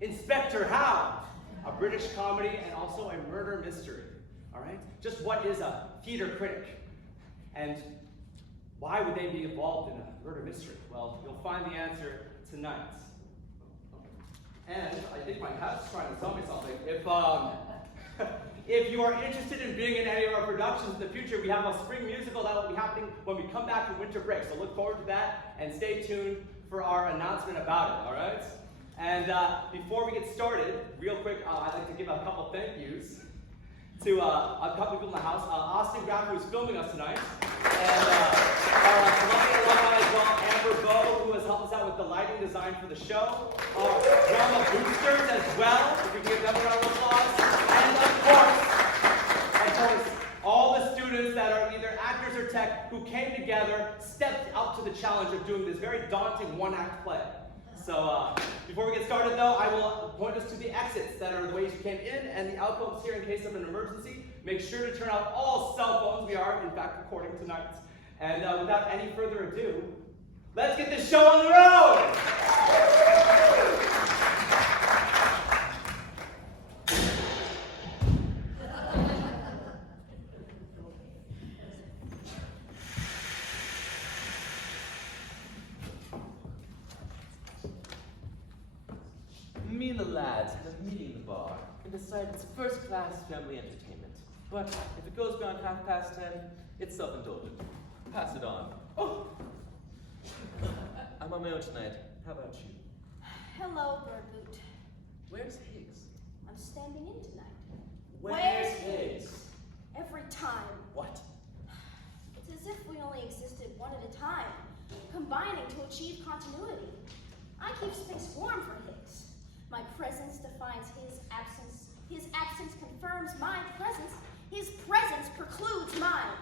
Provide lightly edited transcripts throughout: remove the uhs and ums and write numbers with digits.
Inspector Hound, a British comedy and also a murder mystery. All right? Just what is a theater critic? And why would they be involved in a murder mystery? Well, you'll find the answer tonight. And I think my cat's trying to tell me something. If you are interested in being in any of our productions in the future, we have a spring musical that will be happening when we come back from winter break. So look forward to that and stay tuned for our announcement about it, all right? And before we get started, real quick, I'd like to give a couple thank yous to a couple people in the house. Austin Graff, who's filming us tonight, and our Columbia alumni as well, Amber Bowe, who has helped us out with the lighting design for the show. Our drama boosters as well, if we can give them a round of applause. And of course, all the students that are either actors or tech who came together, stepped up to the challenge of doing this very daunting one-act play. So before we get started though, I will point us to the exits that are the ways you came in and the outcomes here in case of an emergency. Make sure to turn off all cell phones. We are in fact recording tonight. And without any further ado, let's get this show on the road! Me and the lads had a meeting in the bar and decided it's first-class family entertainment. But if it goes beyond 10:30, it's self-indulgent. Pass it on. Oh! I'm on my own tonight. How about you? Hello, Birdboot. Where's Higgs? I'm standing in tonight. Where's Higgs? Every time. What? It's as if we only existed one at a time, combining to achieve continuity. I keep space warm for Higgs. My presence defines his absence. His absence confirms my presence. His presence precludes mine.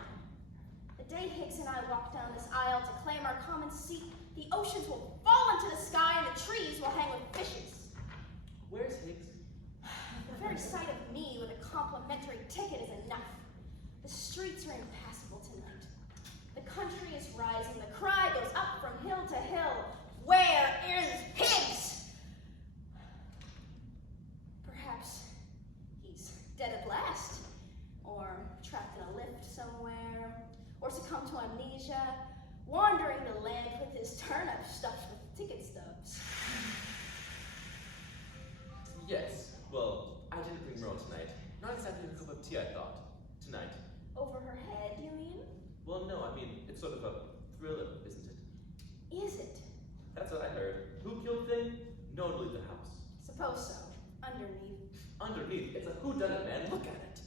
The day Higgs and I walk down this aisle to claim our common seat, the oceans will fall into the sky and the trees will hang with fishes. Where's Higgs? The very sight of me with a complimentary ticket is enough. The streets are impassable tonight. The country is rising. The cry goes up from hill to hill. Where is Higgs? Perhaps he's dead at last, or trapped in a lift somewhere, or succumbed to amnesia, wandering the land with his turnip stuffed with ticket stubs. Yes. Well, I didn't bring Merle tonight. Not exactly a cup of tea, I thought. Tonight. Over her head, you mean? Well, no, I mean, it's sort of a thriller, isn't it? Is it? That's what I heard. Who killed thing? No one will leave the house. Suppose so. Underneath. Underneath, it's a whodunit, man. Look at it.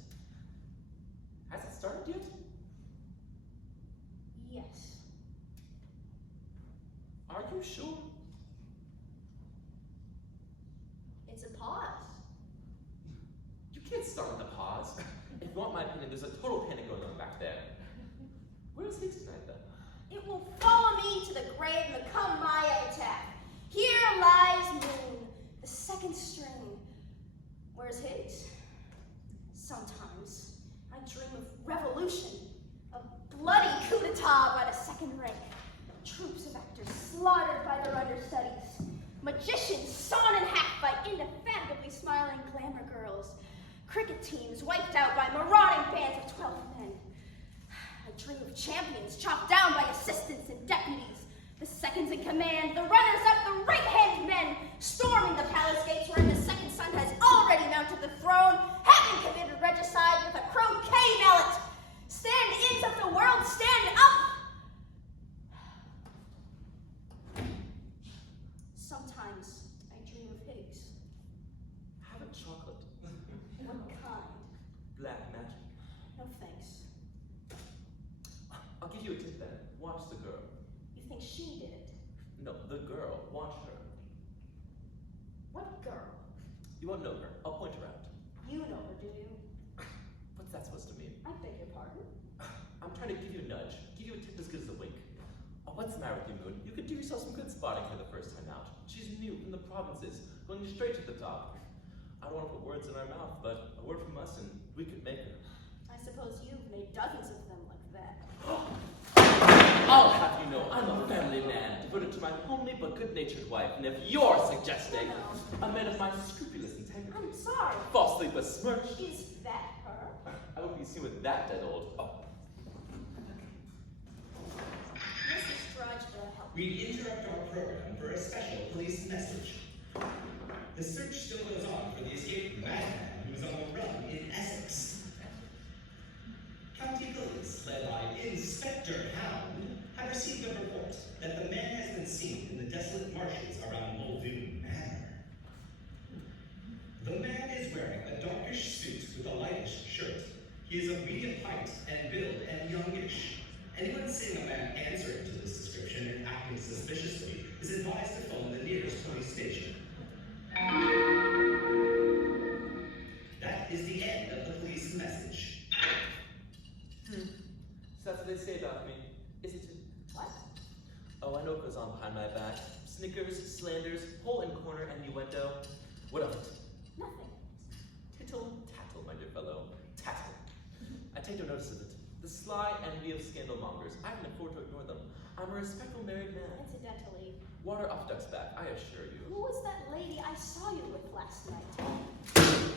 Has it started yet? Yes. Are you sure? It's a pause. You can't start with a pause. If you want my opinion, there's a total panic going on back there. Where's Higgs tonight, then? It will follow me to the grave and become my epitaph. Here lies Moon, the second string. Where's Higgs? Sometimes I dream of revolution, a bloody coup d'etat by the second rank, troops of actors slaughtered by their understudies, magicians sawn in half by indefatigably smiling glamour girls, cricket teams wiped out by marauding bands of 12 men. I dream of champions chopped down by assistants and deputies, the seconds in command, the runners-up, the right-hand men, storming the palace gates wherein the second son has already mounted the throne, having committed regicide with a croquet mallet. Stand-ins of the world, stand up! Sometimes I dream of Higgs. Have a chocolate. What kind? Black magic. No thanks. I'll give you a tip then. Watch the girl. You think she did it? No, the girl. Watch her. What girl? You won't know her. I'll point her out. You know her, do you? What's that supposed to mean? I beg your pardon? I'm trying to give you a nudge. Give you a tip as good as a wink. Oh, what's the matter with you, Moon? You could do yourself some good spotting for the first time out. She's new from the provinces, going straight to the top. I don't want to put words in our mouth, but a word from us and we could make her. I suppose you've made dozens of them like that. I'll have you know, I'm a family man, devoted to my homely but good-natured wife, and if you're suggesting... No. A man of my scrupulous integrity. I'm sorry. Falsely besmirched. Is that her? I won't be seen with that dead old. Oh. Mrs. Drudge will help. We interrupt our program for a special police message. The search still goes on for the escaped madman who is on the run in Essex. County police, led by Inspector Hound, have received a report that the man has been seen in the desolate marshes around Muldoon Manor. The man is wearing a darkish suit with a lightish shirt. He is of medium height and build and youngish. Anyone seeing a man answering to this description and acting suspiciously is advised to phone the nearest police station. That is the end of the police message. So that's what they say about me, isn't it? What? Oh, I know what goes on behind my back. Snickers, slanders, hole and corner, innuendo. What of it? Nothing. Tittle, tattle, my dear fellow. Tattle. I take no notice of it. The sly envy of scandal mongers. I can afford to ignore them. I'm a respectable married man. Incidentally, Water off duck's back, I assure you. who was that lady I saw you with last night?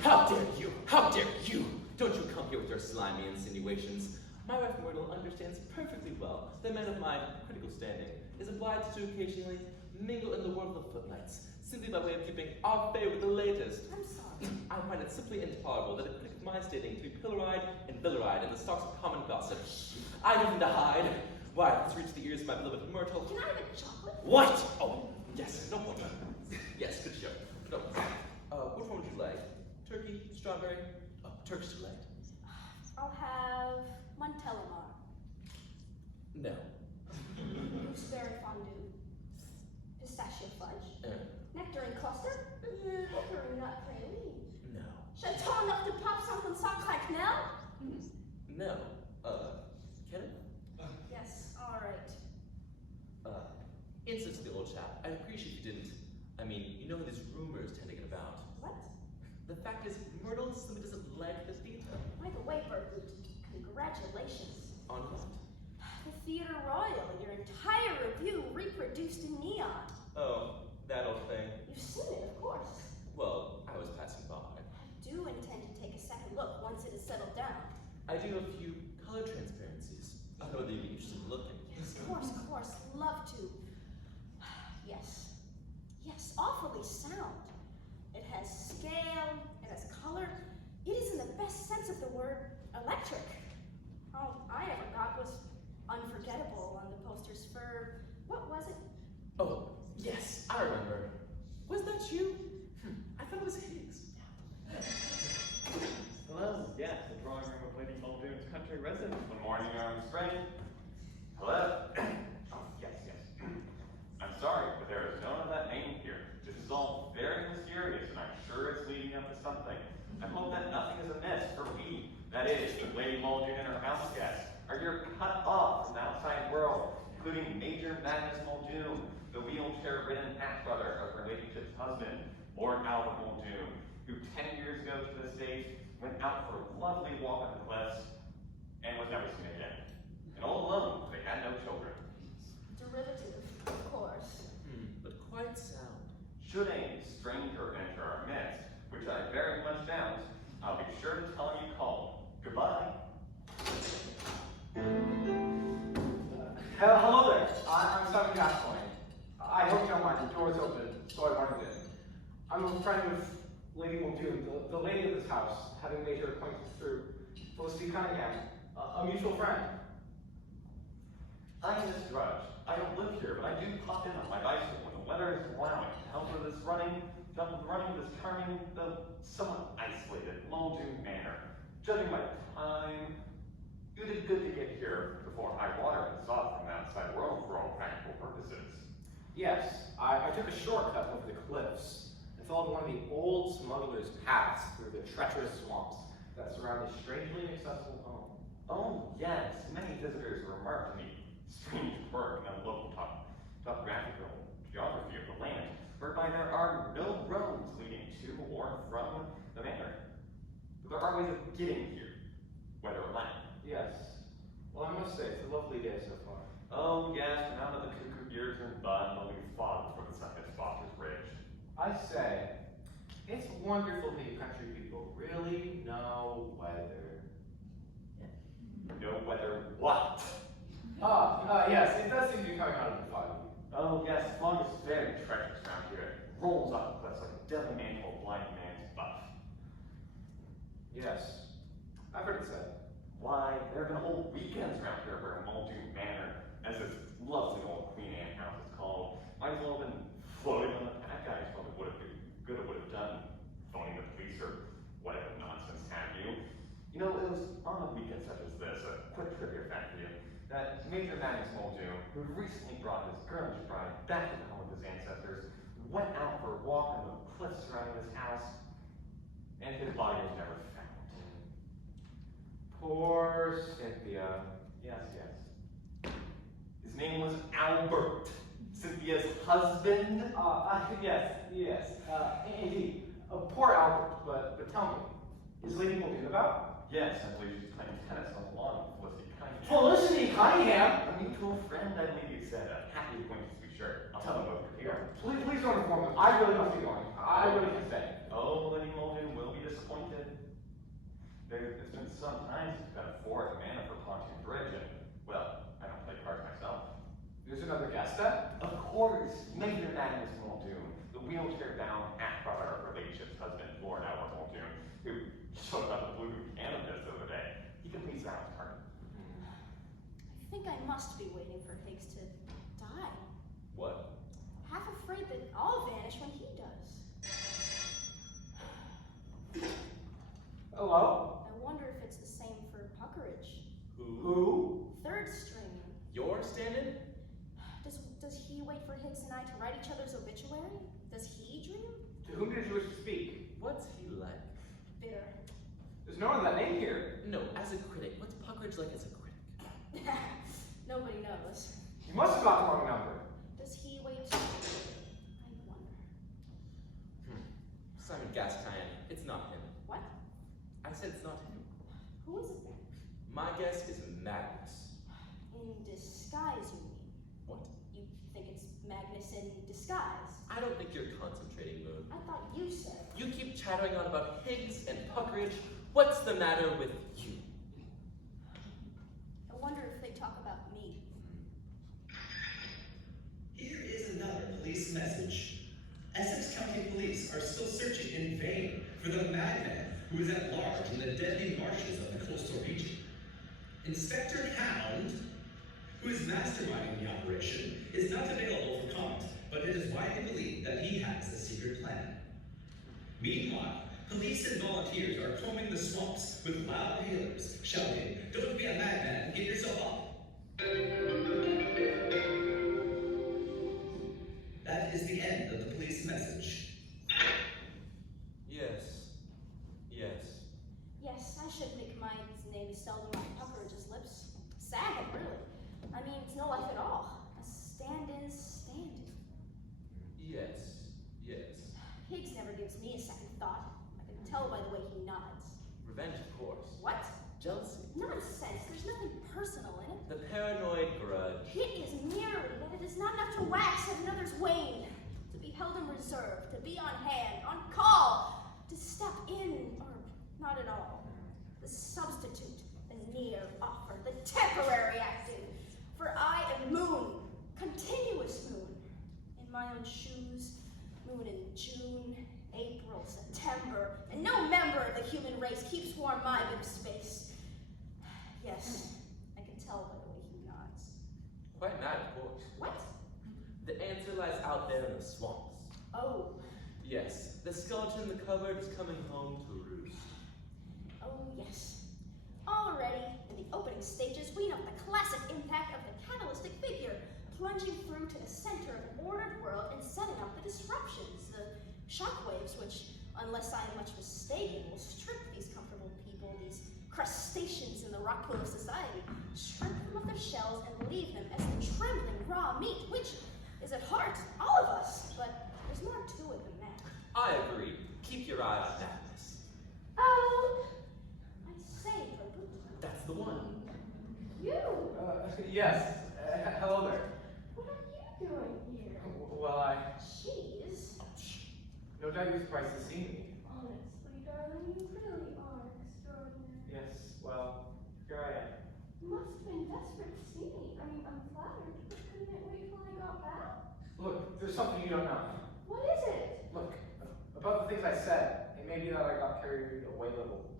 How dare you? How dare you? Don't you come here with your slimy insinuations. My wife Myrtle understands perfectly well that men of my critical standing is obliged to occasionally mingle in the world of footlights, simply by way of keeping our faith with the latest. I'm sorry. I find it simply intolerable that a critic of my standing to be pilloried and villaried in the stalks of common gossip. I have nothing to hide. Why, it has reached the ears of my beloved Myrtle. Can I have a chocolate? What? Oh, yes, no problem. Yes, good show. No. Which one would you like? Turkey, strawberry? Oh, Turkish delight. I'll have Montelamar. No. Gooseberry fondue. Pistachio fudge. Nectarine cluster. Hickory nut praline. No. Chateau enough to pop something sacre now? No. Can it? Yes, alright. Instance to the old chap. I'd appreciate if you didn't. I mean, you know these rumors tend to get about. What? The fact is, Myrtle simply doesn't like this detail. By the way, Berthoud, congratulations. On what? The Theatre Royal, your entire review reproduced in neon. Oh, that old thing. You've seen it, of course. Well, I was passing by. I do intend to take a second look once it is settled down. I do a few color transparencies. I don't know whether you'd be interested in looking. Yes, of course, love to. Yes. Yes, awfully sound. It has scale, it has color. It is in the best sense of the word, electric. All I ever got was unforgettable on the posters for, what was it? Oh, yes, I remember. Was that you? I thought it was Higgs. Hello, yes, the drawing room of Lady Muldoon's country residence. Good morning, Miss Spring. Hello? Oh, yes, yes. I'm sorry, but there is none of that name here. This is all very mysterious, and I'm sure it's leading up to something. I hope that nothing is amiss, for we, that is, Lady Muldoon and her house guests, are here cut off from the outside world, including Major Magnus Muldoon, the wheelchair-ridden half-brother of her ladyship's husband, Lord Albert Muldoon, who 10 years ago to the States went out for a lovely walk on the cliffs and was never seen again. And all alone, they had no children. Derivative, of course. But quite sound. Should a stranger enter our midst, which I very much doubt, I'll be sure to tell him you called. Goodbye. Hello there. I'm Simon Gascoigne. I hope you don't mind. The door's open, so I wanted in. I'm a friend of Lady Muldoon, the lady of this house, having made her acquaintance through Felicity Cunningham, a mutual friend. I'm Miss Drudge. I don't live here, but I do pop in on my bicycle when the weather is allowing to help with this running this charming, though somewhat isolated Muldoon Manor. Judging by time, you did good to get here before high water and saw it from the outside world for all practical purposes. Yes, I took a shortcut over the cliffs and followed one of the old smugglers' paths through the treacherous swamps that surround this strangely inaccessible home. Oh, yes, many visitors remark to me strange work in the local topographical geography of the land, whereby there are no roads leading to or from the manor. But there are ways of getting here, weather allow. Yes. Well, I must say, it's a lovely day so far. Oh, yes, now that the cuckoo years are done, but we've fought before the sun hits Foster's Ridge. I say, It's wonderful that you country people really know weather. No weather what? Yes, it does seem to be coming out of the fog. Oh yes, fog is very treacherous around here. It rolls up the cliffs like a deadly mantle of blind man's buff. Yes, I've heard it said. Why, there have been whole weekends around here where Muldoon Manor, as this lovely old Queen Anne house is called, might as well have been floating on the pack ice while it would have been good it would have done phoning the police or whatever nonsense have you. You know, it was on a weekend such as this, a quick trivia fact for you, that Major Magnus Muldoon, who recently brought his girlish bride back to the home of his ancestors, went out for a walk on the cliffs surrounding his house, and his body was never found. Poor Cynthia. Yes, yes. His name was Albert, Cynthia's husband. Yes, indeed. Poor Albert, but tell me, is Lady Muldoon about? Yes, I believe she's playing tennis on the lawn with Felicity Cunningham. Felicity Cunningham? A mutual friend, I believe you said. A happy acquaintance, to be sure. I'll tell them both you're here. Please don't inform them. I really must be going. I really can stay. Oh, Lady Muldoon will be disappointed. It's been some time since we've had a four at the Manor for Pontoon Bridge, and, well, I don't play cards myself. There's another guest then? Of course, Major Magnus Muldoon, the wheelchair-bound half-brother of her ladyship's husband, Lord Albert Muldoon, who showed up at the Blue Cannon just the other day. He completes the house party. I think I must be waiting for Higgs to die. What? Half afraid that I'll vanish when he does. Hello? I wonder if it's the same for Puckeridge. Who? Third string. Your stand-in? Does he wait for Higgs and I to write each other's obituary? Does he dream? To whom did you wish to speak? What's he like? Bitter. There's no one of that name here. No, as a critic, what's Puckeridge like as a critic? Nobody knows. You must have got the wrong number. Does he wait? I wonder. Simon Gaston, it's not him. What? I said it's not him. Who is it then? My guess is Magnus. In disguise, you mean? What? You think it's Magnus in disguise? I don't think you're concentrating, Moon. I thought you said. You keep chattering on about Higgs and Puckeridge. What's the matter with you? I wonder if they talk about me. Here is another police message. Essex County Police are still searching in vain for the madman who is at large in the deadly marshes of the coastal region. Inspector Hound, who is masterminding the operation, is not available for comment, but it is widely believed that he has a secret plan. Meanwhile, police and volunteers are combing the swamps with loud hailers, shouting, "Don't be a madman, get yourself up!" That is the end of the police message. Yes. Yes, I should make my name seldom on Puckeridge's lips. Sad, really. I mean, it's no life at all. A stand-in stand-in. Yes. Higgs never gives me a second thought. I can tell by the way he nods. Revenge, of course. What? Jealousy. Nonsense. There's nothing personal in it. The paranoid grudge. It is merely that it is not enough to wax at another's wane, to be held in reserve, to be on hand, on call, to step in, or not at all. The substitute, the near offer, the temporary active. For I am moon, continuous moon. In my own shoes, moon in June, April, September, and no member of the human race keeps warm my bit of space. Yes, I can tell by the way he nods. Quite mad, of course. What? The answer lies out there in the swamps. Oh. Yes, the skeleton in the cupboard is coming home to roost. Oh, yes. Already, in the opening stages, we note the classic impact of the catalytic figure, plunging through to the center of an ordered world and setting up the disruptions, the shockwaves which, unless I am much mistaken, will strip these comfortable people, these crustaceans in the rock pool of society, strip them of their shells and leave them as the trembling raw meat, which is at heart all of us, but there's more to it than that. I agree. Keep your eye on Magnus. Oh, I say, Purple. That's the one. You? Yes. Hello there. What are you doing here? Well, She's. no No doubt you're surprised to see me. Honestly, darling, you really are extraordinary. Yes, well, here I am. You must have been desperate to see me. I mean, I'm flattered, but couldn't it wait till I got back? Look, there's something you don't know. What is it? Look, about the things I said, it may be that I got carried away a little.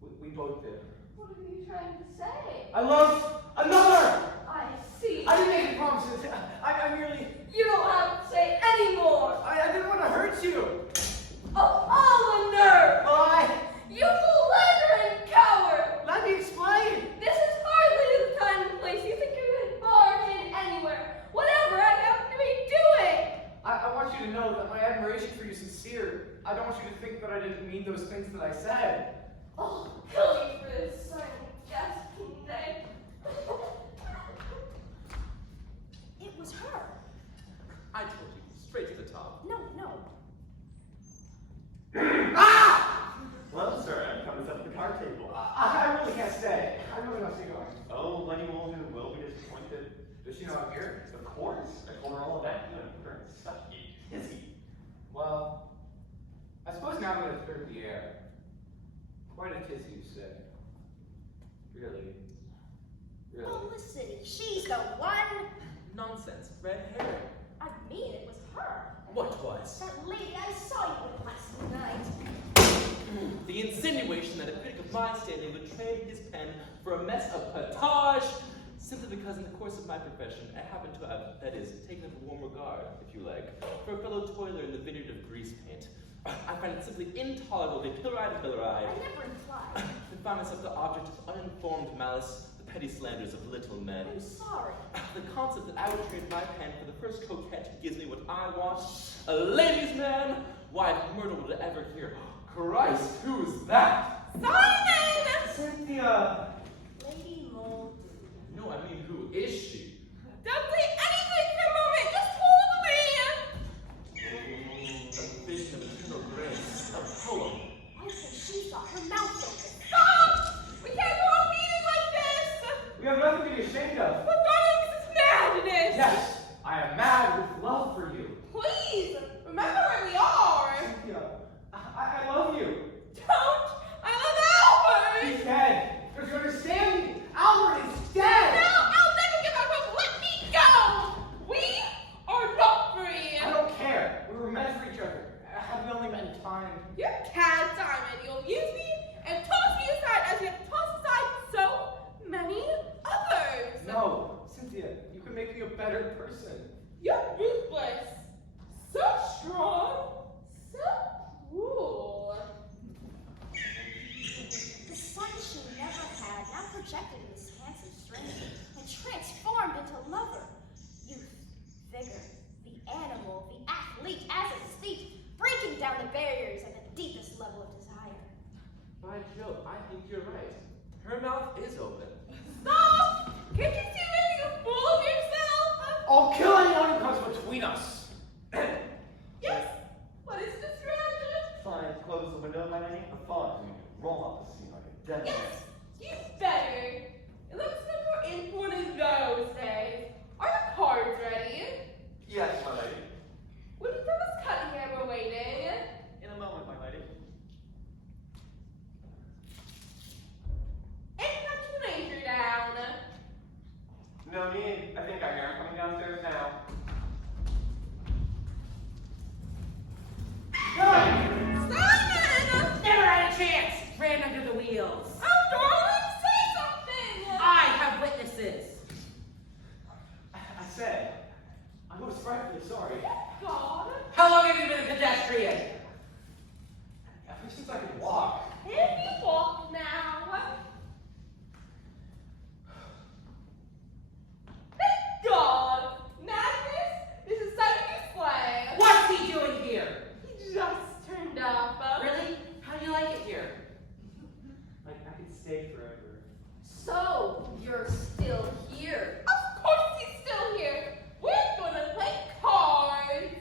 We both did. What are you trying to say? I love another! I see. I didn't make any promises. I merely... You don't have to say anymore. I didn't want to hurt you. Oh, the nerve! Why? You philandering coward! Let me explain. This is hardly the time and place you think you can barge in anywhere. Whatever I happen to be doing! I want you to know that my admiration for you is sincere. I don't want you to think that I didn't mean those things that I said. I'll kill you for this, Simon. Yesterday. It was her. I told you, straight to the top. No. Ah! Well, sir, I'm coming to set up the card table. I really can't stay. I really must be going. Oh, Lenny Muldoon will be disappointed. Does she know I'm here? Of course, I told her all about you and put her in such a tizzy. Well, I suppose now I'm going to clear the air. Quite a tizzy, you say. Really? Felicity, she's the one. Nonsense. Red hair. I mean, it was her. What was? That lady I saw you with last night. The insinuation that a critic of my standing would trade his pen for a mess of potage simply because in the course of my profession I happen to have, that is, taken up a warm regard, if you like, for a fellow toiler in the vineyard of grease paint. I find it simply intolerable to be pillar-eyed and I pillar-eyed. never implied. To find myself the object of uninformed malice, the petty slanders of little men. I'm sorry. The concept that I would trade my pen for the first coquette who gives me what I want, a ladies' man, why, if murder would ever hear, Christ, who is that? Simon! Cynthia! Lady Muldoon. No, I mean, who is she? Don't say anything for a moment. Just hold me. A vision of eternal grace, a poem. I say she's got her mouth open. Stop! We can't go on meeting like this. We have nothing to be ashamed of. But darling, this is madness. Yes, I am mad with love for you. Please, remember where we are. Cynthia, I love you. Don't. I love Albert. He's dead. Don't you understand me? Albert is dead. No, I'll never give up hope. Let me go. We are not free. I don't care. We were meant for each other. Had we only met in time. You're cad, Simon. You'll use me and toss me aside as you have tossed aside so many others. No, Cynthia, you can make me a better person. You're ruthless. So strong. So cruel. The son she never had now projected in this handsome stranger and transformed into lover. Youth, vigor, the animal, the athlete as its feet, breaking down the barriers at the deepest level of desire. By Jove, I think you're right. Her mouth is open. Stop! Can't you see making a fool of yourself? I'll kill anyone who comes between us. Yes. What is the strategy? Trying to close the window by any thought you could roll off the scene like a dead man. Yes, he's better. It looks like we're in for one of those days. Are the cards ready? Yes, my lady. Will you tell us Cunningham we're waiting? In a moment, my lady. And cut your major down. No need. I think I hear him coming downstairs now. Simon! Never had a chance! Ran under the wheels. Oh, darling, say something! I have witnesses. I said, I'm most frightfully sorry. God. How long have you been a pedestrian? Ever since I could walk. If you walk now. Thank God! Madness, this is such a display. What's he doing here? He just turned up. Really? How do you like it here? I could stay forever. So, you're still here? Of course he's still here. We're gonna play cards.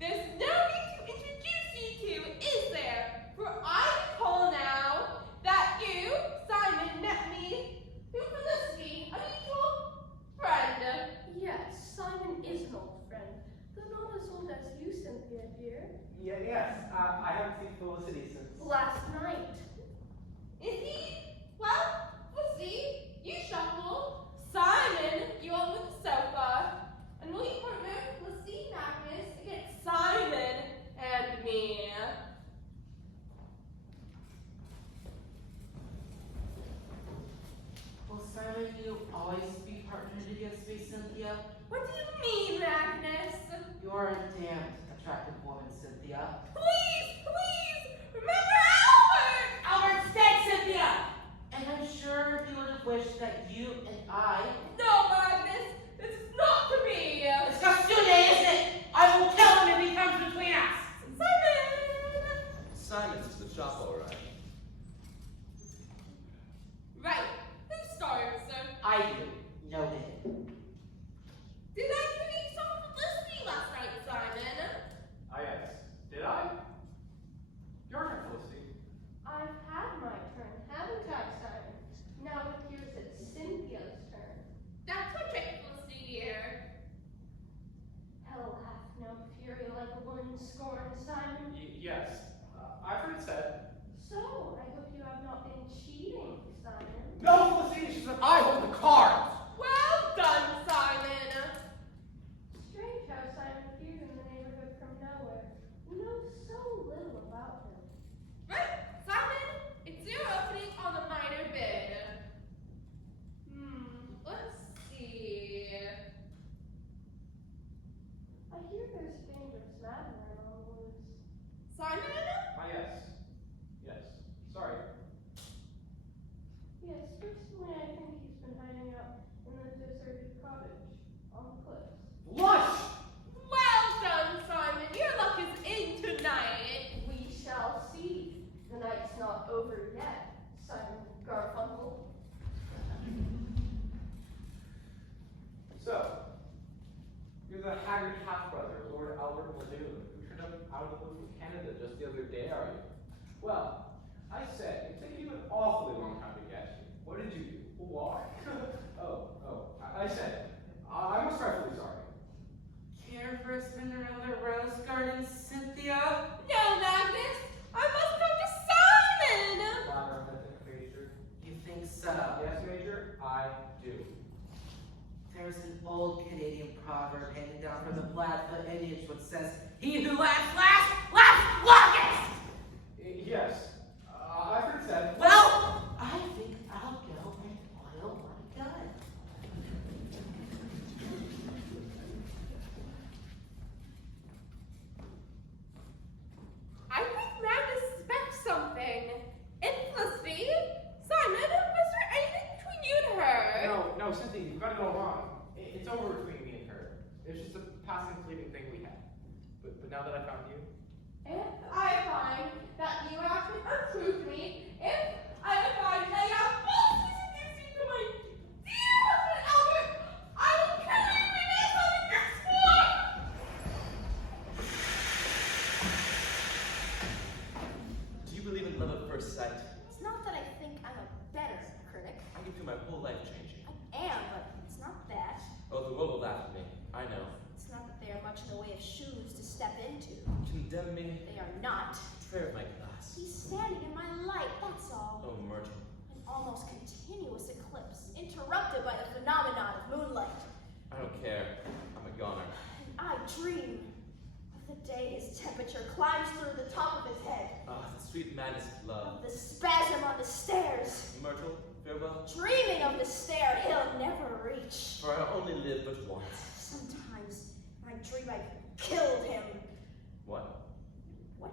There's no need to introduce you two, is there? For I recall now that you, Simon, met me through Felicity, a mutual friend. Yes, Simon is an old friend, though not as old as you, Cynthia, dear. Yes, I haven't seen Felicity since. Last night. Is he? Well, we'll see. You shuffle. Simon, you on with the sofa. And will you partner Felicity Magnus against Simon and me? Will Simon, you always be partnered against me, Cynthia? What do you mean, Magnus? You're a damned attractive woman, Cynthia. Please! Remember Albert! Albert's dead, Cynthia! And I'm sure he would have wished that you and I... No, Magnus! This is not to be! It's Kastune, isn't it? I will kill him if he comes between us! Simon! Simon's to the shop, all right. Right. Who starts? I do. Noted. Did I give you some publicity last night, Simon? Ah, yes. Did I? Your turn, Felicity. I've had my turn, haven't I, Simon? Now it appears it's Cynthia's turn. That's my trick, Felicity, dear. Hell hath no fury like a woman scorned, Simon. Yes. I've heard it said. So, I hope you have not been cheating, Simon. No, Felicity, she said I hold the cards! Well done, Simon. Strange how Simon appeared in the neighborhood from nowhere. We know so little about him. Right, Simon, it's your opening on the minor bid. Let's see. I hear there's a dangerous madman around the woods. Simon? Ah, yes. Yes. Sorry. Yes, personally I think he's been hiding out in the deserted cottage on the cliffs. Lush! Well done, Simon. Your luck is in tonight. We shall see. The night's not over yet, Simon Garfunkel. So, you're the haggard half-brother, Lord Albert Muldoon, who turned up out of the blue from Canada just the other day, are you? Well, I said, it's taken you an awfully long time to get here. What did you do? Why? I said, I'm respectfully sorry. Care for a spin around the rose garden, Cynthia? No, Magnus. I must go to Simon. Rather, Major. You think so? Yes, Major, I do. There's an old Canadian proverb handed down from the Blackfoot Indians which says, "He who laughs last, laughs longest!" Yes. I've heard it said. Well, I think I'll go and oil my gun. I think Magnus suspects something. Felicity, Simon, was there anything between you and her? No, Cynthia, you've got it all wrong. It's over between me and her. It's just a passing, fleeting thing we had. But now that I found you, If I find that you actually are true to me, if I find that you have falsely seduced me to my dear husband Albert, I will kill you for this on your squad! Do you believe in love at first sight? It's not that I think I'm a better critic. I can feel my whole life changing. I am, but it's not that. Oh, the world will laugh at me. I know. It's not that they are much in the way of shoes to step into. Condemn me. They are not. Betrayer of my class. He's standing in my light, that's all. Oh, Myrtle. An almost continuous eclipse, interrupted by the phenomenon of moonlight. I don't care. I'm a goner. And I dream of the day his temperature climbs through the top of his head. Ah, the sweet madness of love. Of the spasm on the stairs. Myrtle, farewell. Dreaming of the stair he'll never reach. For I only live but once. Sometimes I dream I killed him. What? What?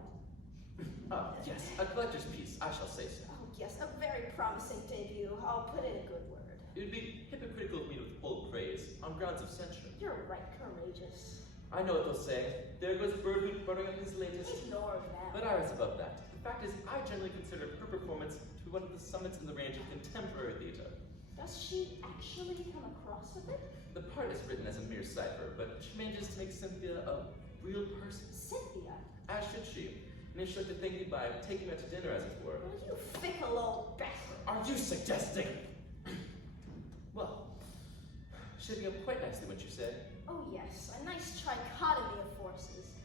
Ah, yes, a collector's piece. I shall say so. Oh yes, a very promising debut. I'll put in a good word. It would be hypocritical of me to withhold praise on grounds of censure. You're right, courageous. I know what they'll say. There goes Birdwood buttering up his latest. Ignore them. But I rise above that. The fact is, I generally consider her performance to be one of the summits in the range of contemporary theater. Does she actually come across with it? The part is written as a mere cipher, but she manages to make Cynthia a real person. Cynthia? As should she. And she'd like to thank me by taking me out to dinner, as it were. Well, you fickle old bastard. Are you suggesting? Well, shaping up quite nicely, what you said. Oh yes, a nice trichotomy of forces.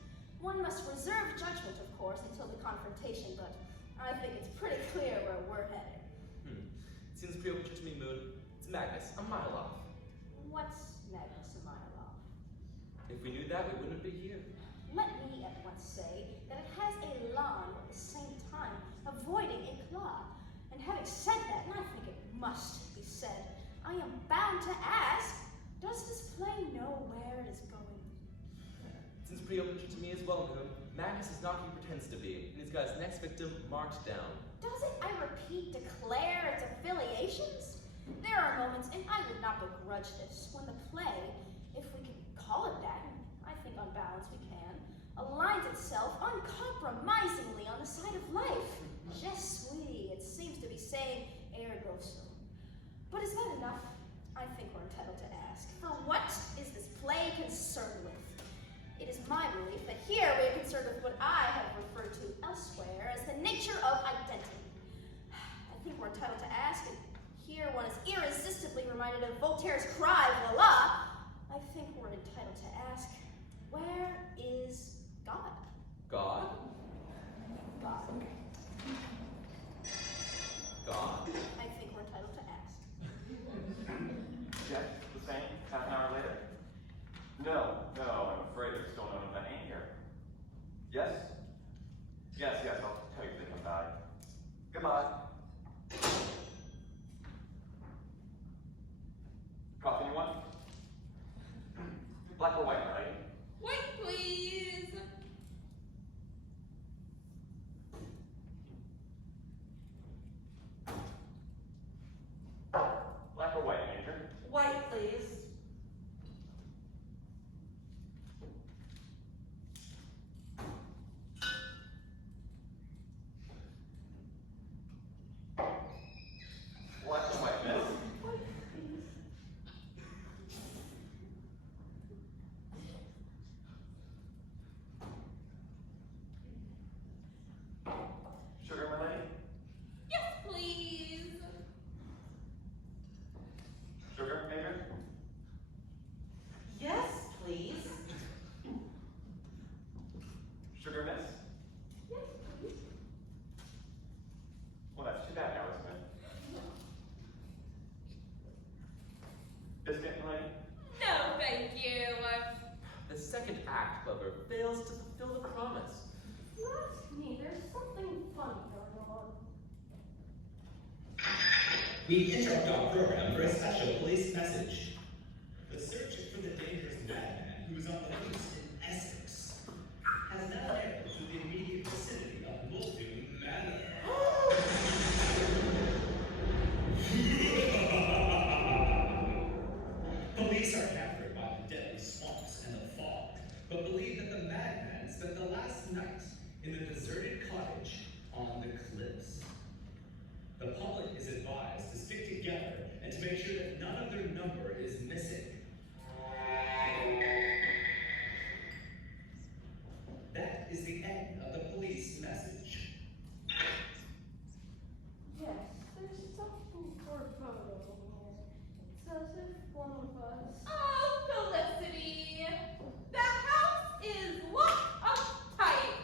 One must reserve judgment, of course, until the confrontation, but I think it's pretty clear where we're headed. Seems pretty open to me, Moon. It's Magnus, a mile off. What's Magnus a mile off? If we knew that, we wouldn't be here. Let me at once say that it has a lawn at the same time, avoiding eclat. And having said that, and I think it must be said, I am bound to ask, does this play know where it is going? Seems pretty open to me as well, Moon. Magnus is not who he pretends to be, and he's got his next victim marked down. Does it, I repeat, declare its affiliations? There are moments, and I would not begrudge this, when the play, if we can call it that, and I think on balance we can, aligns itself uncompromisingly on the side of life. Je suis, it seems to be saying ergo sum. But is that enough? I think we're entitled to ask. For what is this play concerned with? It is my belief that here we are concerned with what I have referred to elsewhere as the nature of identity. I think we're entitled to ask, and here one is irresistibly reminded of Voltaire's cry, voila. I think we're entitled to ask, where is God? God? God. God? I think we're entitled to ask. Yes, the same, half an hour later. No, I'm afraid there's still none of that in here. Yes? Yes, I'll tell you if they come by. Goodbye. Coffee you want? Black or white, right? White, please. Black or white, Major? White, please. Black or white, miss? Sugar, my lady? Yes, please. Sugar, Major? Yes, please. Sugar, miss? Yes, please. Well, that's too bad now, isn't it? Biscuit, my lady? No, thank you. The second act, however, fails to fulfill the promise. You ask me, there's something funny going on. We interrupt our program for a special police message. The search for the dangerous madman who is on the loose in Essex has now narrowed to the immediate vicinity of Muldoon Manor. Police are captured by the deadly swamps and the fog, but believe that the madman spent the last night in the deserted cottage on the cliffs. The public is advised to stick together and to make sure that none of their number is missing. That is the end of the police message. Yes, there's something for a photo here. It's as if one of us. Oh, Felicity. The house is locked up tight.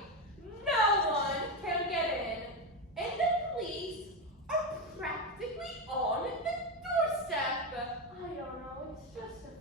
No one can get in. And the police are practically on the doorstep. I don't know, it's just a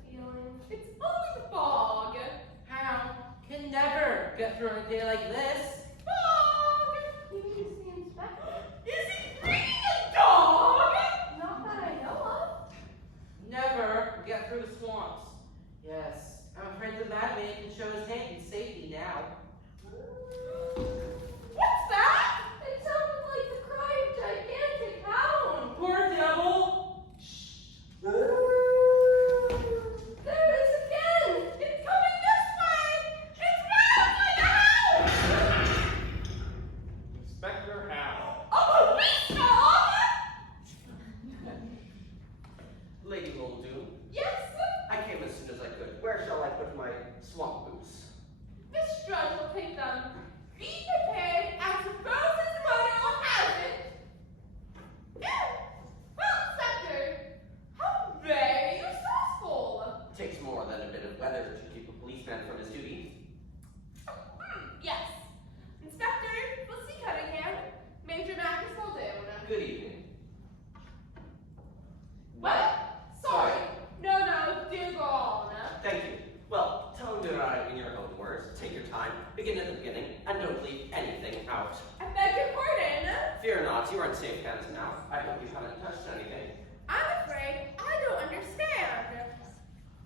Fear not, you are in safe hands now. I hope you haven't touched anything. I'm afraid I don't understand.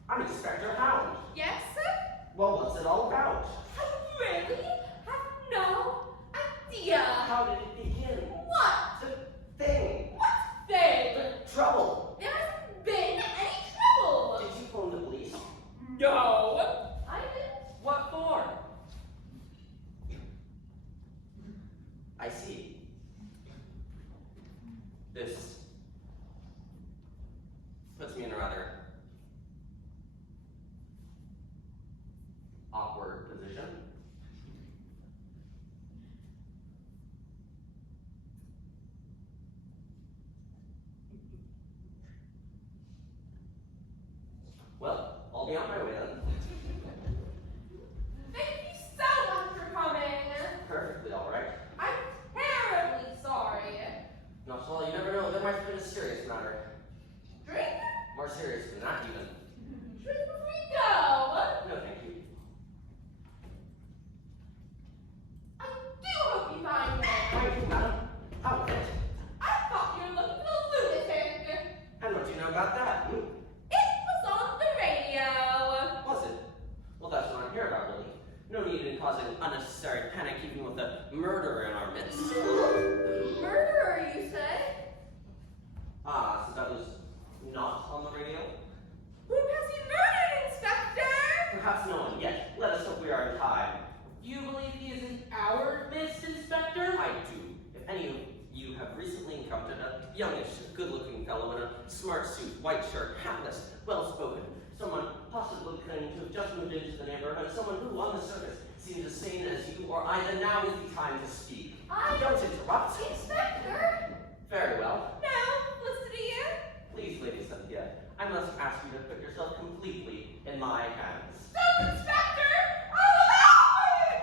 I'm Inspector Hound. Yes? Well, what's it all about? I really have no idea. How did it begin? What? The thing. What thing? The trouble. There hasn't been any trouble. Did you phone the police? No. I didn't. What for? I see. This puts me in a rather awkward position. Well, I'll be on my way then. Thank you so much for coming. Perfectly all right. I'm terribly sorry. Not at all, you never know, there might have been a serious matter. Drink? More serious than that, even. Drink before we go. No, thank you. I do hope you find it. Thank you, madam. How was it? I thought you were looking for a lunatic. And what do you know about that? Hmm? It was on the radio. Was it? Well, that's what I'm here about, really. No need in causing unnecessary panic, even with a murderer in our midst. Murderer, you say? Ah, so that was not on the radio? Whom has he murdered, Inspector? Perhaps no one yet. Let us hope we are in time. You believe he is in our midst, Inspector? I do. If any of you have recently encountered a youngish, good-looking fellow in a smart suit, white shirt, hatless, well-spoken, someone possibly claiming to have just moved into the neighborhood, someone who, on the surface, seems as sane as you or I, then now is the time to speak. Don't interrupt. Inspector? Very well. No, Felicity. Please, Lady Cynthia, I must ask you to put yourself completely in my hands. Stop, Inspector! Allow it!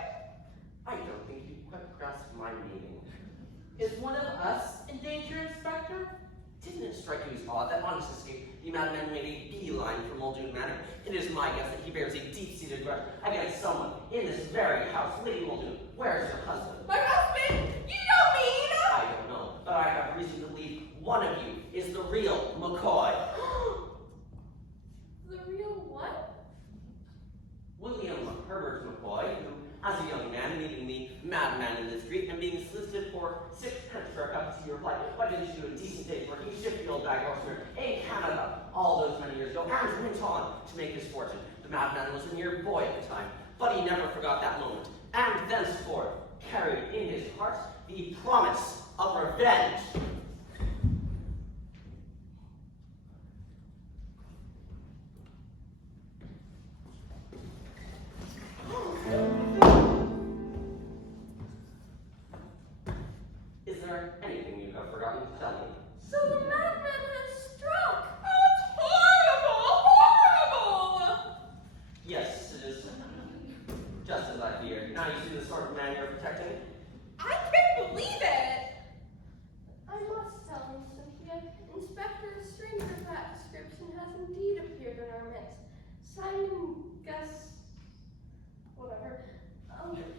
I don't think you quite grasped my meaning. Is one of us in danger, Inspector? Didn't it strike you as odd that on his escape, the madman made a beeline for Muldoon Manor? It is my guess that he bears a deep-seated grudge against someone in this very house. Lady Muldoon, where's your husband? My husband? You don't mean? I don't know, but I have reason to believe one of you is the real McCoy. The real what? William Herbert McCoy, who, as a young man, meeting the madman in the street and being solicited for 6 pence for a cup of tea, replied, "Why didn't you do a decent day's work? You Sheffield bag horseman in Canada," all those many years ago, and went on to make his fortune. The madman was a mere boy at the time, but he never forgot that moment, and thenceforth carried in his heart the promise of revenge. Is there anything you have forgotten to tell me? So the madman has struck. Oh, it's horrible! Horrible! Yes, it is just as I feared. Now you see the sort of man you're protecting? I can't believe it! I must tell you, Cynthia, Inspector, a stranger of that description has indeed appeared in our midst. Simon Gus... whatever.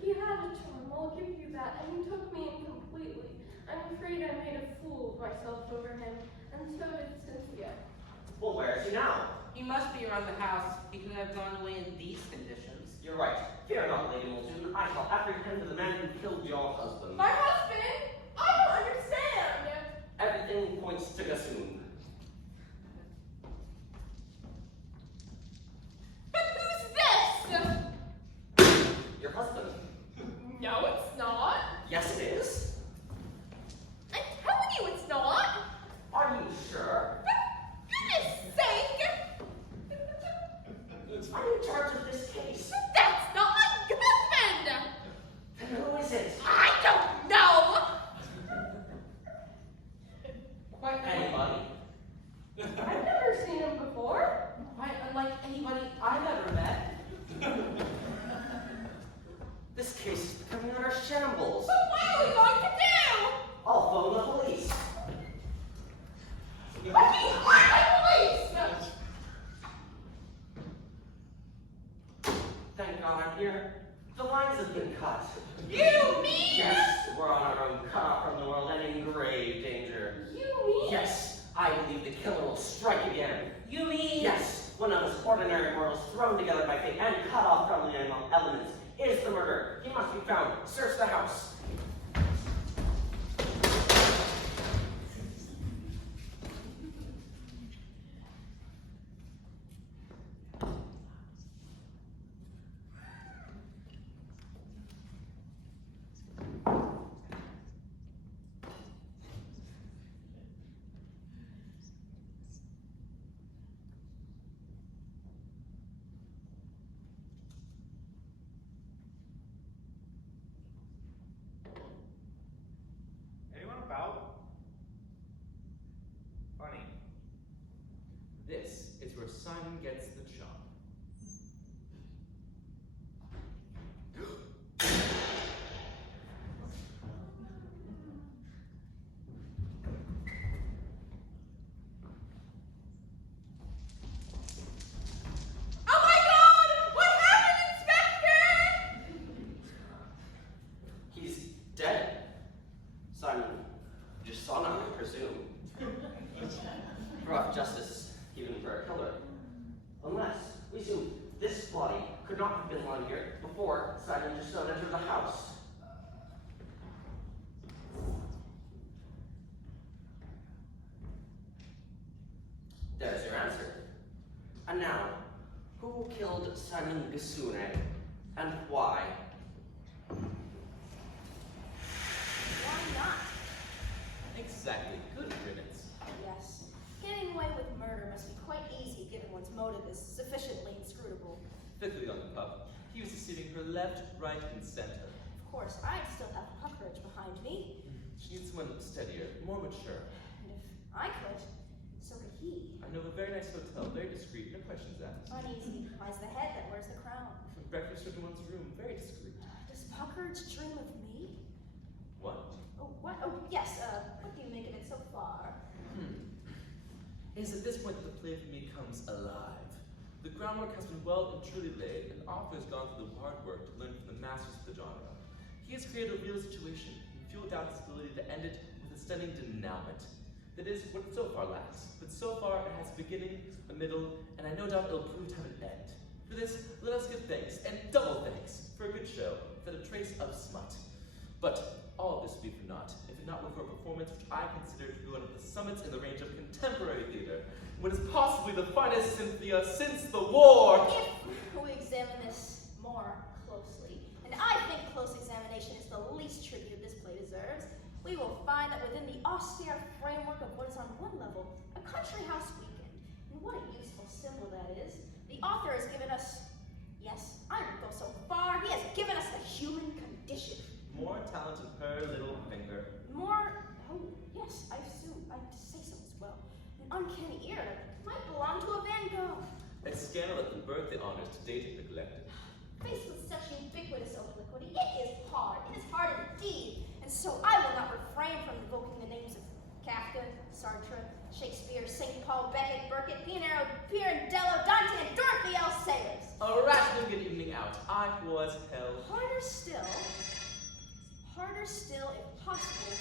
He had a charm, I'll give you that, and he took me in completely. I'm afraid I made a fool of myself over him, and so did Cynthia. Well, where is he now? He must be around the house. He could have gone away in these conditions. You're right. Fear not, Lady Muldoon. I shall apprehend the man who killed your husband. My husband? I don't understand! Everything points to Gossoon. But who's this? Your husband. No, it's not. Yes, it is. I'm telling you it's not. Are you sure? For goodness sake! I'm in charge of this case. That's not my husband! Then who is it? I don't thrown together by fate and cut off from the elements, is the murderer. He must be found. Search the house. Anyone about? Funny. This is where Simon gets the job. Oh my God! What happened, Inspector? He's dead. Simon, your son, I presume. Rough justice, even for a killer. Unless we assume this body could not have been lying here before Simon and your son entered the house. There's your answer. And now, who killed Simon Gasune and why? Why not? Exactly. Good riddance. Yes. Getting away with murder must be quite easy given one's motive is sufficiently inscrutable. Thickly on the pup. He was deceiving her left, right, and center. Of course, I'd still have Puckeridge behind me. She needs someone steadier, more mature. And if I could, so could he. I know of a very nice hotel, very discreet, no questions asked. Uneasy lies the head that wears the crown. Breakfast served in one's room, very discreet. Does Puckeridge dream of me? What? Oh, what? Oh, yes. What do you make of it so far? It is at this point that the play for me comes alive. The groundwork has been well and truly laid, and the author has gone through the hard work to learn from the masters of the genre. He has created a real situation and fueled out his ability to end it with a stunning denouement. That is what it so far lacks, but so far it has a beginning, a middle, and I no doubt it'll prove to have an end. For this, let us give thanks, and double thanks, for a good show, without a trace of smut. But all of this would be for naught, if it not were for a performance which I consider to be one of the summits in the range of contemporary theater, what is possibly the finest Cynthia since the war! If we examine this more closely, and I think close examination is the least tribute this play deserves, we will find that within the austere framework of what is on one level a country house weekend, and what a useful symbol that is, the author has given us, yes, I would go so far, he has given us the human condition. More talent in her little finger. More, oh, yes, I assume I'd say so as well. An uncanny ear that might belong to a Van Gogh. A scandal that converted the honors to date and neglected. Faced with such ubiquitous obliquity, it is hard indeed. And so I will not refrain from invoking the names of Kafka, Sartre, Shakespeare, St. Paul, Beckett, Burkitt, Pirandello, Pirandello, Dante, and Dorothy L. Sayers. A rational good evening out. I was held. Harder still, if possible.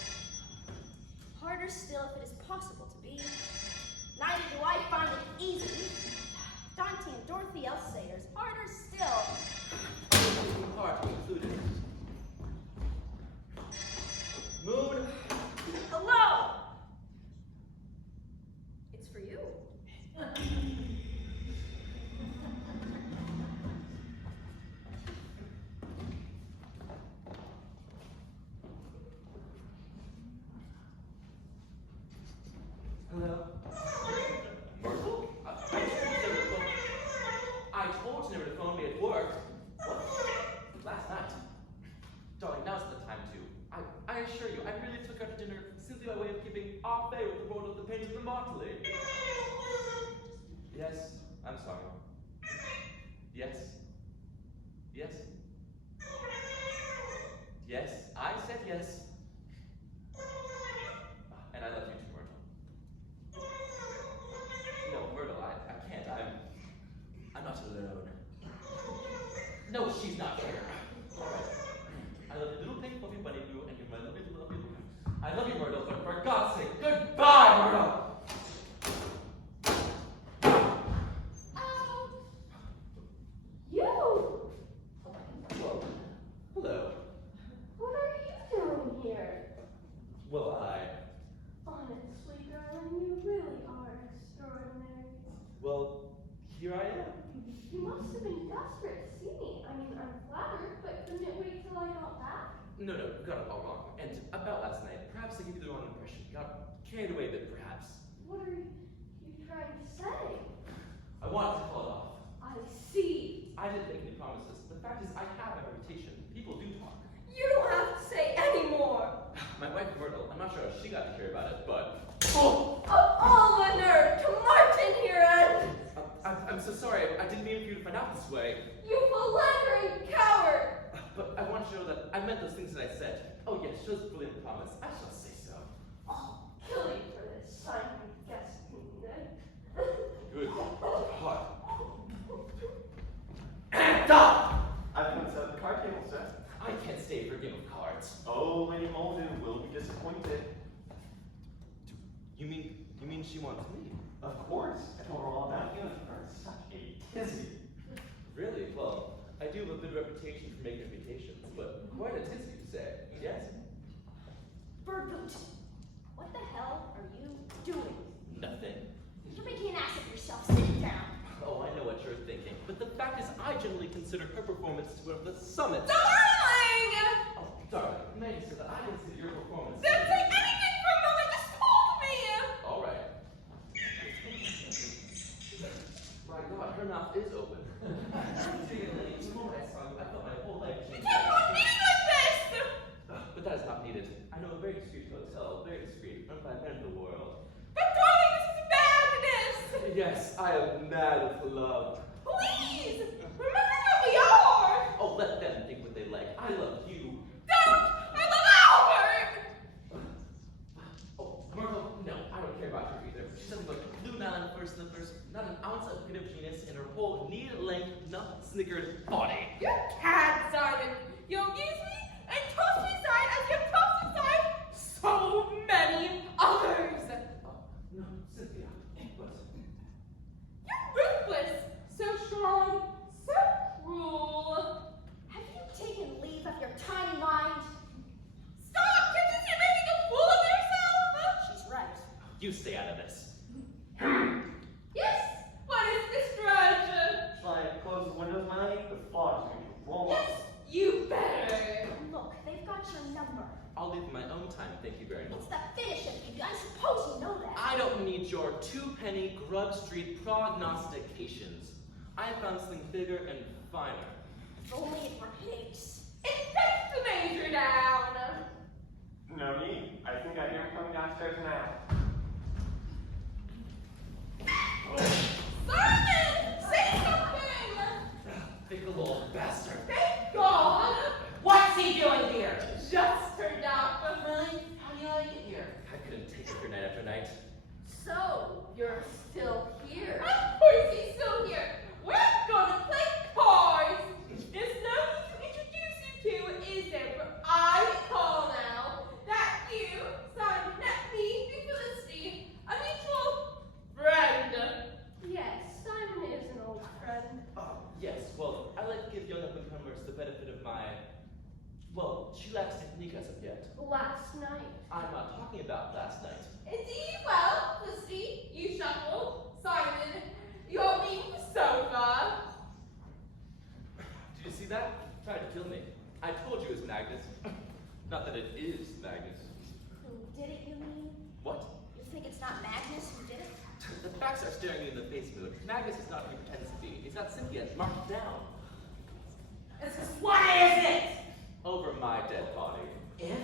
Harder still if it is possible to be. Neither do I find it easy. Dante and Dorothy L. Sayers. Harder still. Heart included. Moon. Hello! It's for you. Hello? Myrtle? I told you never to phone me at work. What? Last night. Darling, now's the time to. I assure you, I really took her to dinner simply by way of keeping off bay with the world of the painters remotely. Yes, I'm sorry. Yes. Yes. Yes, I said yes. And I love you too, Myrtle. No, Myrtle, I can't. I'm not alone. No, she's not here. All right. I love you, little pink fluffy bunny boo, and you're my lovely, lovely boo. I love you, Myrtle, but for God's sake, goodbye, Myrtle! Oh. Well, Honestly, darling, you really are extraordinary. well, here I am. You must have been desperate to see me. I mean, I'm flattered, but couldn't it wait till I got back? No, you got it all wrong. And about last night, perhaps I gave you the wrong impression. Got carried away a bit, perhaps. What are you trying to say? I wanted to call it off. I see. I didn't make any promises. The fact is, I have a reputation. People do talk. You don't have to say any more. My wife, Myrtle, I'm not sure how she got to hear about it, but... Of all the nerve to march in here and... I'm so sorry. I didn't mean for you to find out this way. You philandering coward! But I want you to know that I meant those things that I said. Oh yes, she was a brilliant promise. I shall say so. I'll kill you for this, Simon Guest. Good God. Stop! I've come set up the card table, sir. I can't stay for a game of cards. Oh, Lady Muldoon will be disappointed. You mean she wants me? Of course. I told her all about you and her such a tizzy. Really? Well, I do have a good reputation for making invitations, but quite a tizzy, you say. Yes? Burgoot, what the hell are you doing? Nothing. You're making an ass of yourself. Sit down. Oh, I know what you're thinking. But the fact is, I generally consider her performance to be one of the summits. Darling! Oh, darling, may I say that I consider your performance. Don't say anything for a moment, just talk to me! All right. My God, her mouth is open. The moment I saw you, I felt my whole life You change. can't go on being like this! But that is not needed. I know a very discreet hotel, very discreet, run by men of the world. But darling, this is madness! Yes, I am mad with love. Please! Remember that we are! Oh, let them think what they like. I love you. Don't! I love Albert! Oh, Myrtle, no, I don't care about her either. She's nothing but a blue nylon first in the first, not an ounce of creative genius in her whole knee-length, nut-snickered body. You can't, Simon! You'll use me and toss me aside as you've tossed aside so many others! No, Cynthia, but... You're ruthless! So strong, so cruel! Have you taken leave of your tiny mind? Stop! Can't you see you're making a fool of yourself? She's right. You stay out of this. Yes! What is this grudge? Shall I close the windows, Melanie? The fog's going to roll Yes, up. you better! Look, they've got your number. I'll leave in my own time, thank you very much. It's the finish of you. I suppose you know that. I don't need your two-penny Grub Street prognostications. I found something bigger and finer. If only it were his. Infect the major down! No need. I think I hear him coming downstairs now. Simon! Say something! Fickle old bastard. Thank God! What's he doing here? Just turned up. Really? How do you like it here? I couldn't take it for night after night. So, you're still here. Of course he's still here. We're gonna play cards. There's no need to introduce you to, is there? For I call now that you, Simon, met me through Felicity, a mutual friend. Yes, Simon is an old friend. Yes, well, I like to give young up-and-comers the benefit of my... Well, she lacks technique as of yet. Last night. I'm not talking about last night. Indeed, well, Felicity, you shuffled. Simon, you're being the sofa. Did you see that? Tried to kill me. I told you it was Magnus. Not that it is Magnus. Who did it, you mean? What? You think it's not Magnus who did it? The facts are staring me in the face, Moon. Magnus is not who he pretends to be. He's got Cynthia marked down. What is it? Over my dead body. If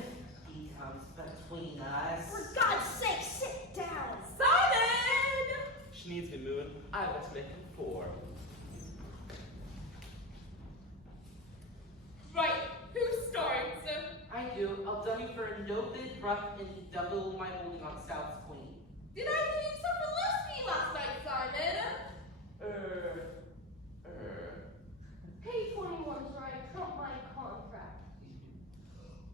he comes between us. For God's sake, sit down. Simon! She needs me, Moon. I want to make him 4. Right, who starts? I do. I'll dummy for a no bid rough and double my holding on South's queen. Did I do something lusty last night, Simon? Page 21's where I trump my contract.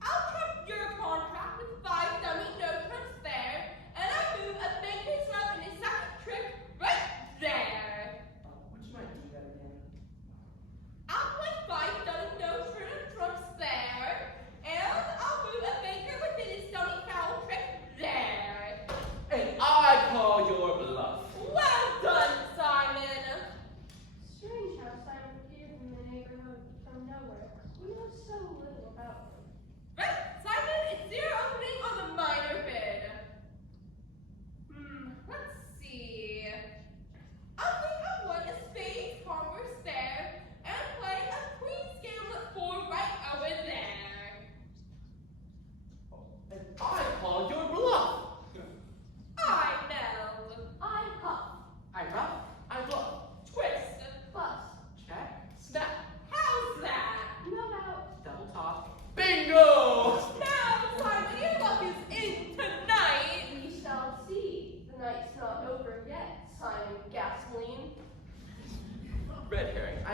I'll trump your contract with 5 dummy no trumps there, and I'll move a baker's rub in his second trip right there. Would you mind doing that again? I'll play 5 dummy no trumps there, and I'll move a baker within his dummy foul trip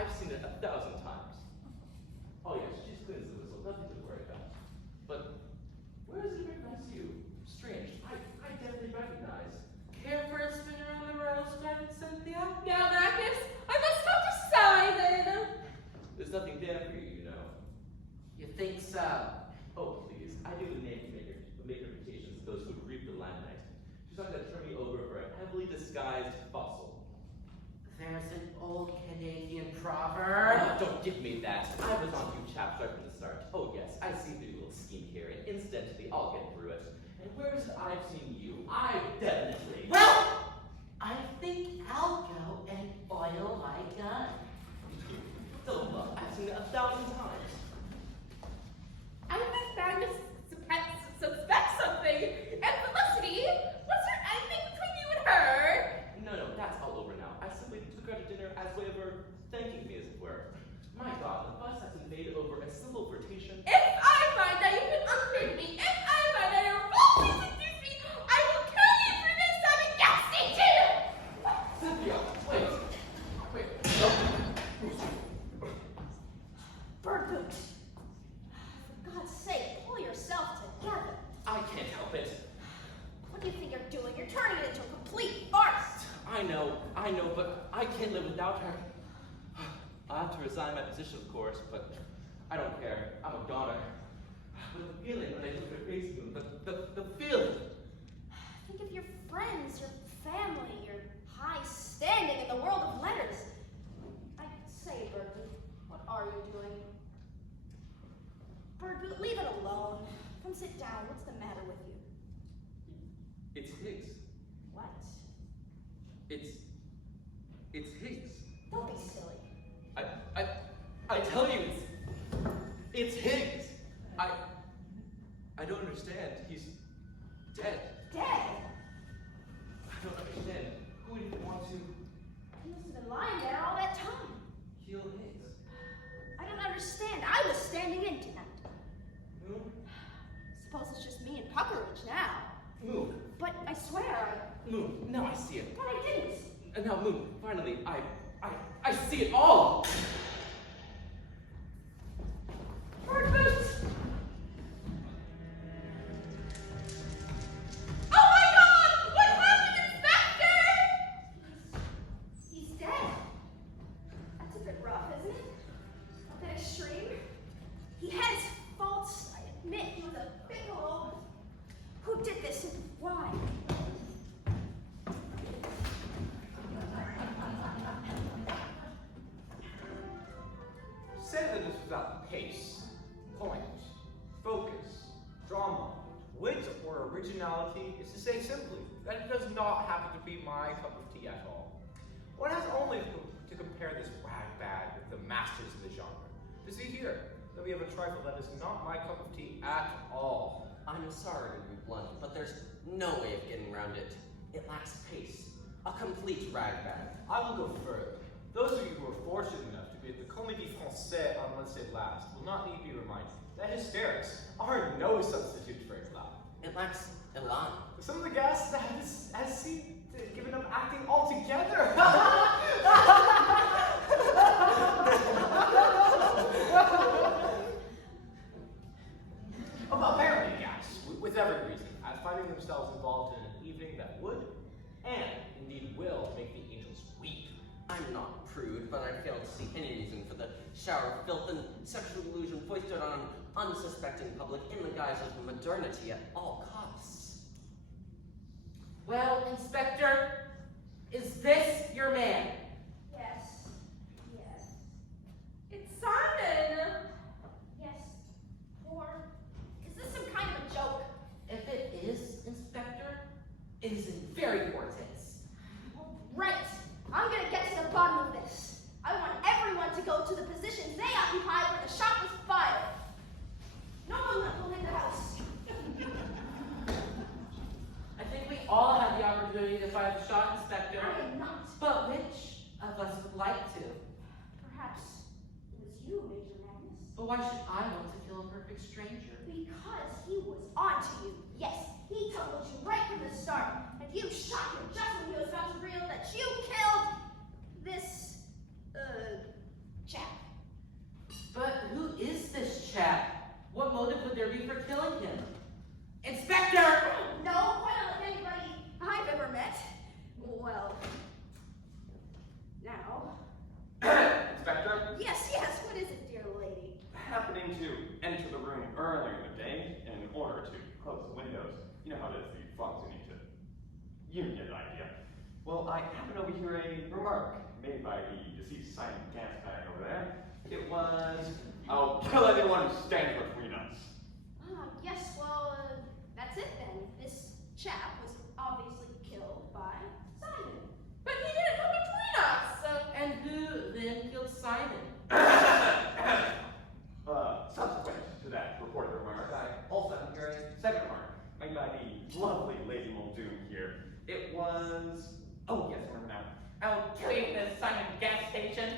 I've seen it 1,000 times. Oh yes, she's clean as a whistle, nothing to worry about. But where does it recognize you? Strange, I definitely recognize. Care for a spin around the rose garden, Cynthia? Now, Magnus, I must talk to Simon. There's nothing there for you, you know. You think so? Oh, please, I do the make reputations of those who reap the limelight. She's not going to turn me over for a heavily disguised fossil. There's an old Canadian proverb. Don't give me that. I was on you chaps right from the start. Oh yes, I see the little scheme here, and incidentally, I'll get through it. And where is it I've seen you? I definitely. Well, I think I'll go and oil my gun. Don't look, I've seen it 1,000 times. I think Magnus suspects something. And Felicity, was there anything between you and her? No, that's all over now. I simply took her to dinner as a way of her thanking me, as it were. My God, the fuss has invaded over a simple flirtation. If I find that you've been unfair to me, if I find that you're falsely seduced me, I will kill you for this time at gas station! Cynthia, wait. Birdboot! For God's sake, pull yourself together. I can't help it. What do you think you're doing? You're turning it into a complete farce. I know, but I can't live without her. I'll have to resign my position, of course, but I don't care. I'm a goner. But the feeling when I look at her face, the feeling. Think of your friends, your family, your high standing in the world of letters. I say, Birdboot, what are you doing? Birdboot, leave it alone. Come sit down. What's the matter with you? It's Higgs. What? It's Higgs. Don't be silly. I tell you, it's Higgs. I don't understand. He's dead. Dead? I don't understand. Who would even want to He must have been lying there all that time. heal Higgs? I don't understand. I was standing in tonight. Moon? Suppose it's just me and Puckeridge now. Moon. But I swear Moon. Now I see it. but I didn't. And now, Moon, finally, I see it all! Birdboot! Oh my God! What happened, Inspector? He's dead. That's a bit rough, isn't it? A bit extreme. He had his faults, I admit. He was a fickle. Who did this and why? Say that this was about pace, point, focus, drama, wit, or originality is to say simply that it does not happen to be my cup of tea at all. One has only to compare this rag bag with the masters of the genre to see here that we have a trifle that is not my cup of tea at all. I'm sorry to be blunt, but there's no way of getting around it. It lacks pace. A complete rag bag. I will go further. Those of you who are fortunate enough to be at the Comédie Française on Wednesday last will not need to be reminded that hysterics are no substitute for éclat. It lacks elan. Some of the guests has given up acting altogether. Apparently, guests, with every reason, as finding themselves involved in an evening that would, and indeed will, make the angels weep. I'm not prude, but I fail to see any reason for the shower of filth and sexual illusion foisted on an unsuspecting public in the guise of modernity at all costs. Well, Inspector, is this your man? Yes. Yes. It's Simon. Yes. Or is this some kind of a joke? If it is, Inspector, it is in very poor taste. Right. I'm gonna get to the bottom of this. I want everyone to go to the positions they occupied when the shot was fired. No one will leave the house. I think we all had the opportunity to fire the shot, Inspector. I am not. But which of us would like to? Perhaps it was you, Major Magnus. But why should I want to kill a perfect stranger? Because he was onto you. Yes, he told you right from the start. And you shot him just when he was about to reveal that you killed this, So I happen to overhear a remark made by the deceased Simon Gasbag over there. It was, I'll kill anyone who stands between us. Yes, well, that's it then. This chap was obviously killed by Simon. But he didn't come between us, so. And who then killed Simon? Subsequent to that reported remark, I also am hearing a second remark made by the lovely Lady Muldoon here. It was, oh yes, I remember now. I'll kill you at the Simon gas station.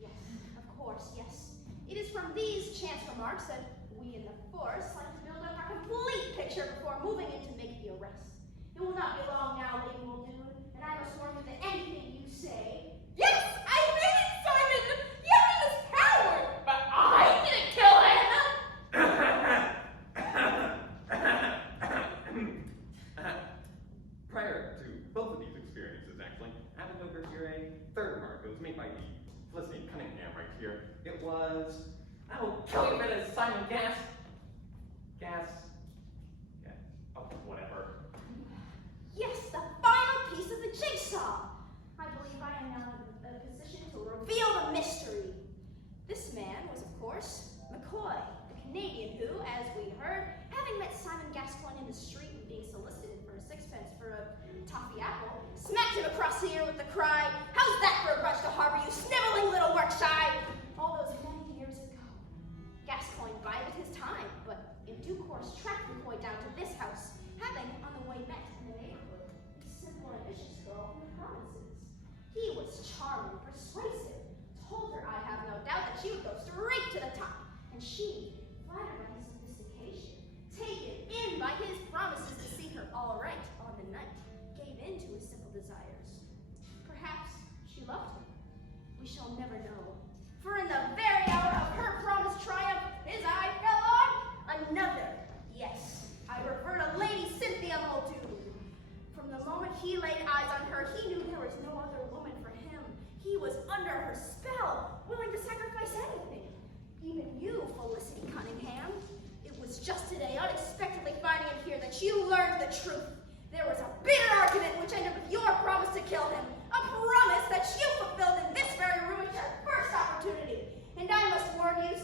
Yes, of course, yes. It is from these chance remarks that we in the force like to build up our complete picture before moving in to make the arrest. It will not be long now, Lady Muldoon, and I must warn you that anything you say. Yes, I hated Simon! He had this power! But I didn't kill him! Prior to both of these experiences, actually, I happened to overhear a third remark. It was made by the Felicity Cunningham right here. It was, I will kill you for this Simon gas. Oh, whatever. Yes, the final piece of the jigsaw. I believe I am now in a position to reveal the mystery. This man was, of course, McCoy, the Canadian who, as we heard, having met Simon Gascoigne in the street and being solicited for a sixpence for a toffee apple, smacked him across the ear with the cry, "How's that for a grudge to harbor, you sniveling little work shy?" All those many years ago. Gascoigne bided his time, but in due course tracked McCoy down to this house, having on the way met in the neighborhood a simple and ambitious girl from the provinces. He was charming, persuasive, told her, I have no doubt, that she would go straight to the top, and she, flattered by his sophistication, taken in by his promises to see her all right on the night, gave in to his simple desires. Perhaps she loved him. We shall never know. For in the very hour of her promised triumph, his eye fell on another. Yes, I refer to Lady Cynthia Muldoon. From the moment he laid eyes on her, he knew there was no other woman for him. He was under her spell, willing to sacrifice anything. Even you, Felicity Cunningham. It was just today, unexpectedly finding him here, that you learned the truth. There was a bitter argument which ended with your promise to kill him. A promise that you fulfilled in this very room at your first opportunity. And I must warn you,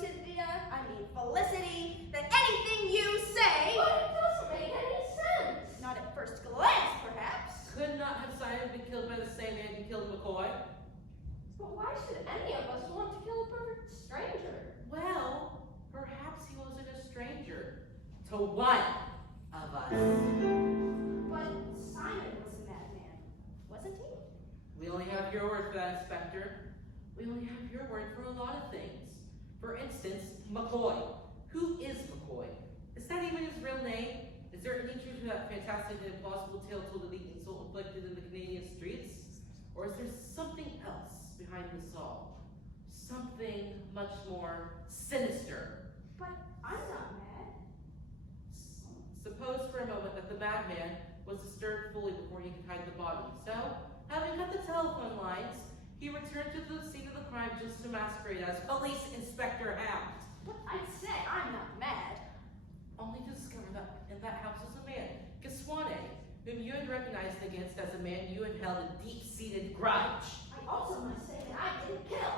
Felicity, that anything you say... But it doesn't make any sense! Not at first glance, perhaps. Could not have Simon been killed by the same man who killed McCoy? But why should any of us want to kill a perfect stranger? Well, perhaps he wasn't a stranger to one of us. But Simon was a madman, wasn't he? We only have your word for that, Inspector. We only have your word for a lot of things. For instance, McCoy. Who is McCoy? Is that even his real name? Is there any truth to that fantastic and implausible tale told of the insult inflicted in the Canadian streets? Or is there something else behind this all? Something much more sinister. But I'm not mad. Suppose for a moment that the madman was disturbed fully before he could hide the body. So, having cut the telephone lines, he returned to the scene of the crime just to masquerade as Police Inspector Hound. But I said I'm not mad. Only to discover that in that house was a man, Gascoigne, whom you had recognized against as a man you had held a deep-seated grudge. I also must say that I didn't kill.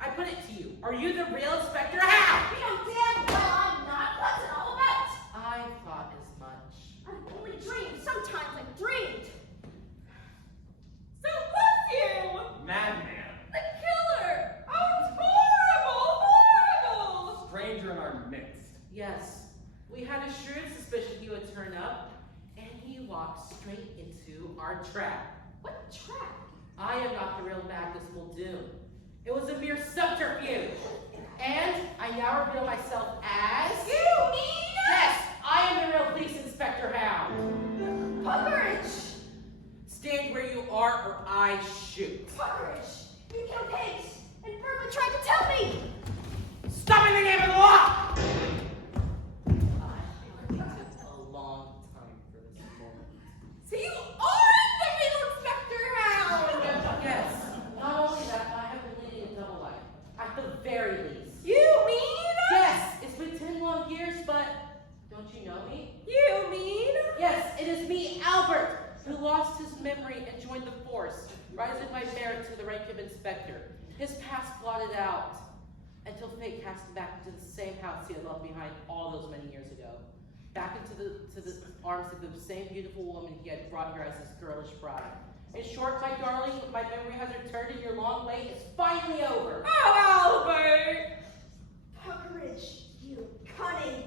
I put it to you, are you the real Inspector Hound? You know damn well I'm not. What's it all about? I thought as much. I've only dreamed. Sometimes I've dreamed. So was you! Madman. The killer! Oh, it's horrible! Horrible! Stranger in our midst. Yes, we had a shrewd suspicion he would turn up, and he walked straight into our trap. What trap? I am not the real Magnus Muldoon. It was a mere subterfuge. And I now reveal myself as... You mean? Yes, I am the real Police Inspector Hound. Puckeridge! Stand where you are or I shoot. Puckeridge! You killed Higgs, and Berkeley tried to tell me! Stop in the name of the law! I waited a long time for this moment. So you are the real Inspector Hound! Yes, not only that, but I have been leading a double life. At the very least. You mean? Yes, it's been 10 long years, but don't you know me? You mean? Yes, it is me, Albert, who lost his memory and joined the force, rising by merit to the rank of inspector. His past blotted out, until fate cast him back into the same house he had left behind all those many years ago. Back into the arms of the same beautiful woman he had brought here as his girlish bride. In short, my darling, my memory has returned and your long wait is finally over. Oh, Albert! Puckeridge, you cunning